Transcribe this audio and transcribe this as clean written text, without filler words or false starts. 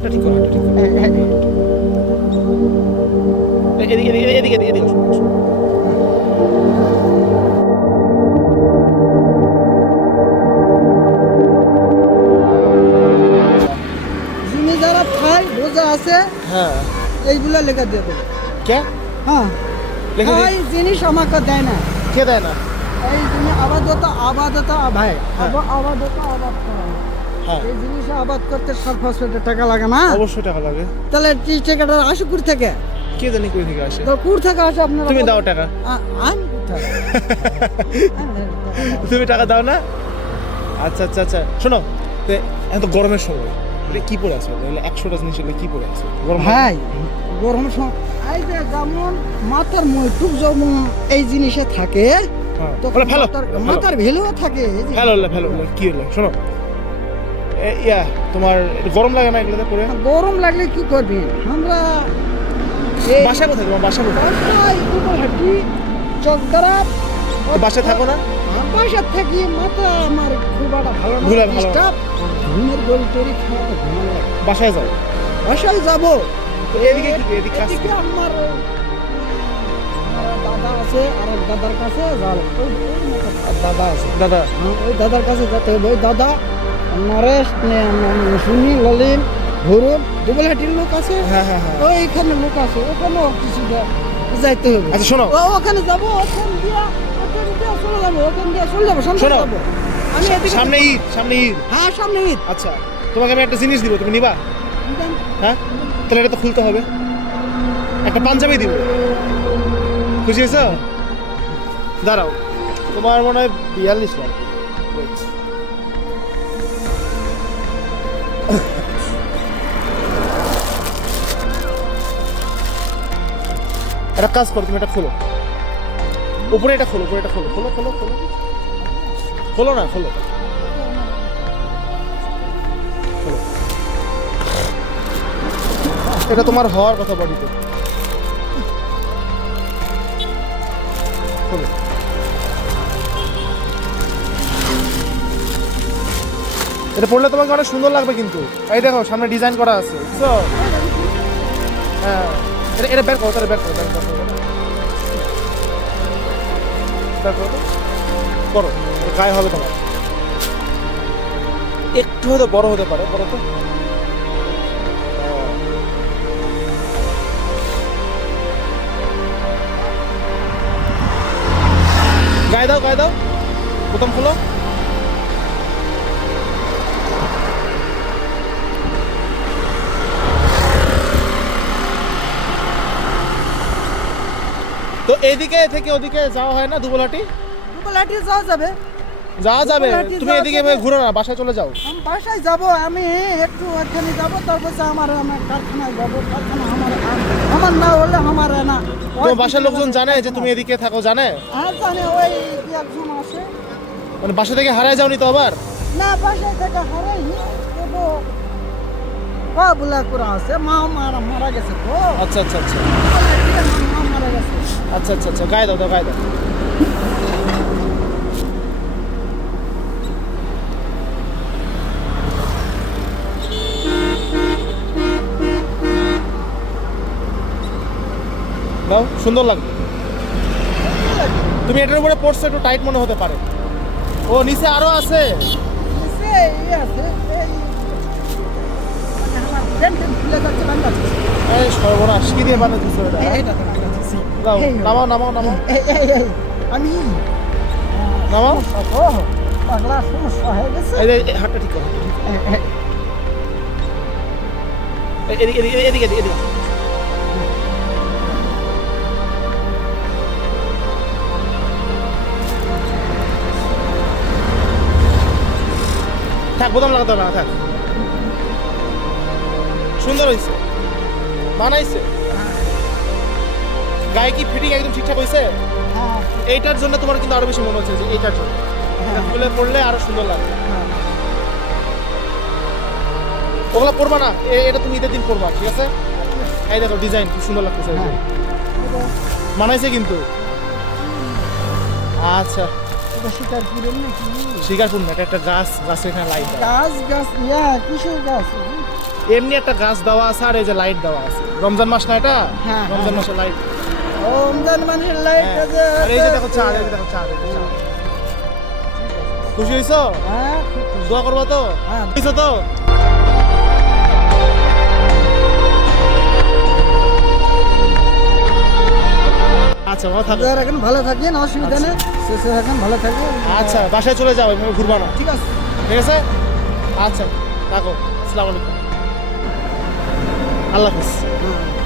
ঠিক করো, ঠিক করো। এদিকে এদিকে এদিকে এদিকে এদিকে আসো, আসো। যিনি যারা খায় রোজা আছে হ্যাঁ এইগুলো লেখা দিয়ে দেবে। কে হ্যাঁ লেখা দিই? এই জিনিস আমাকে দেয় না। কে দেয় না? এই জিনিস আবাদত ভাই হ্যাঁ। আবাদত আবাদ করা হয়। হ্যাঁ এই জিনিস আবাদ করতে সালফাসফেটের টাকা লাগে না। অবশ্যই টাকা লাগে। তাহলে এই টাকাটা আসে কুড়ি থেকে, কে জানি কই থেকে আসে? তো কুড়ি থেকে আসে আপনার। তুমি দাও টাকা। আমি কোথায়? তুমি টাকা দাও না? আচ্ছা আচ্ছা আচ্ছা শোনো, তো এত গরমের সময় এটা কি পরে আছে? 100টা জিনিস এগুলো কি পরে আছে? গরম ভাই গরমের সময় এই যে যেমন মাথার মইটুক যেমন এই জিনিসে থাকে, হ্যাঁ তো বলে ফেলো মাথার ভ্যালু থাকে এই যে। ফেলো ফেলো কি হলো শোনো, তোমার একটু গরম লাগে না এগুলোতে পরে? গরম লাগলে কি করবি আমরা? এই বাসা কোথায় তোমার? বাসা কোথায়? বাসায় দুপুরহাটি চকদারা বাসায় থাকো না? বাসার থাকি, মাথা আমার খুব একটা ভালো না, ঘুরে ভালো না। ডিস্টার্ব। ঘুমের গোল টরি খাওয়াতে ঘুমানো লাগে। বাসায় যাও। বাসায় যাবো, তো এদিকে কি এদিকে কাজ এদিকে আমার দাদা আছে, আর এক দাদার কাছে যাবো। দাদা আছে, দাদা ওই দাদার কাছে যেতে হবে। ওই দাদা নরেশ সুনি ললিন ভরুন দুবলহাটির লোক আছে। হ্যাঁ হ্যাঁ হ্যাঁ ওইখানে লোক আছে, ওখানেও কিছু যাইতে হবে। আচ্ছা শোনো ওখানে যাবো, ওখান দিয়ে চলে যাবো, ওখান দিয়ে চলে যাবো, সামনে শোনো, যাবো। আমি এদিকে সামনে ঈদ, সামনে ঈদ। হ্যাঁ সামনে ঈদ। আচ্ছা তোমাকে আমি একটা জিনিস দিব, তুমি নিবা? হ্যাঁ তাহলে এটা তো খুলতে হবে। একটা পাঞ্জাবি দিব, খুশি হয়েছ? দাঁড়াও, তোমার মনে হয় 42 লাখ। একটা কাজ করো, তুমি এটা খোলো, উপরে এটা খোলো, উপরে এটা খোলো, খোলো খোলো খোলো খোলো না, খোলো খোলো। এটা তোমার হওয়ার কথা বডিতে। খোলো। এটা পড়লে তোমাকে অনেক সুন্দর লাগবে কিন্তু। এই দেখো সামনে ডিজাইন করা আছে, বুঝছো? হ্যাঁ এটা এটা বের করো, তাহলে বের করো, বের করো, বের করো, করো, এটা গায়ে হবে তোমার। একটু হয়তো বড় হতে পারে, বড় তো। গায়ে দাও, গায়ে দাও, বোতাম খোলো। তো এদিকে থেকে ওদিকে যাওয়া হয় না দুবলহাটি? দুবলহাটি যাওয়া যাবে। যাওয়া যাবে, দুবলহাটি তুমি যাওয়া এদিকে যাবে। ঘুরো না, বাসায় চলে যাও। আমি বাসায় যাব, আমি একটু ওখানে যাব, তারপর আমার কারখানায় যাব। কারখানা আমার না হলে আমার না। তোমার বাসার লোকজন জানে যে তুমি এদিকে থাকো? জানে? হ্যাঁ জানে, ওই দু একজন আসে। মানে বাসা থেকে হারায় যাওনি তো আবার? না বাসায় থেকে হারাইনি, তবু বুলা করে আছে। মা মারা গেছে তো। আচ্ছা আচ্ছা আচ্ছা মা মারা গেছে। আচ্ছা আচ্ছা আচ্ছা গায়ে দাও, দাও গায়ে দাও। দাও, সুন্দর লাগবে। তুমি এটার উপরে পড়ছো, একটু টাইট মনে হতে পারে। ও নিচে আরো আছে। নিচে এই আছে, এই মানে আমার টেন খুলে যাচ্ছে, বান্ধা আছে। এই সর্বনাশ, কি দিয়ে বানিয়ে দিচ্ছ এটা? এইটা তো বান্ধা আছে। দাও, এই নামাও নামাও নামাও এই আমি নামাও। ও পাগলা সমস্যা হয়ে গেছে। এই যে এই হাতটা ঠিক করো। এদিকে এদিকে এদিকে এদিকে এদিকে। থাক, বোতাম লাগাতে হবে না, থাক। সুন্দর হয়েছে, বানাইছে। গায়ে কি ফিটিং একদম ঠিকঠাক হয়েছে? হ্যাঁ এইটার জন্য তোমার কিন্তু আরো বেশি মনে হচ্ছে যে এইটার জন্য এটা খুলে পড়লে আরো সুন্দর লাগবে। ওগুলা পড়বা না, এটা তুমি ঈদের দিন পড়বা, ঠিক আছে? এই দেখো ডিজাইন কি সুন্দর লাগতেছে, মানাইছে কিন্তু। আচ্ছা শিকারপুরের নাকি? শিকারপুর না, এটা একটা গাছ, গাছের এখানে লাইট। গাছ কিসের গাছ? এমনি একটা গাছ দেওয়া আছে আর এই যে লাইট দেওয়া আছে। রমজান মাস না এটা? হ্যাঁ, রমজান হ্যাঁ। মাসে লাইট। রমজান মাসের লাইট আছে। আর এই যে দেখো চাঁদ, এই যে দেখো চাঁদ, এই যে চাঁদ। খুশি হয়েছো? হ্যাঁ, খুব খুশি। দোয়া করবো তো? হ্যাঁ। হয়েছো তো? আচ্ছা ভালো থাকো। আপনারা এখন ভালো থাকেন, অসুবিধা নেই। শেষে এখন ভালো থাকবেন। আচ্ছা বাসায় চলে যাও, এভাবে ঘুরবা না। ঠিক আছে। ঠিক আছে? আচ্ছা রাখো। আসসালামু আলাইকুম। আল্লাহ হাফিজ। হ্যাঁ।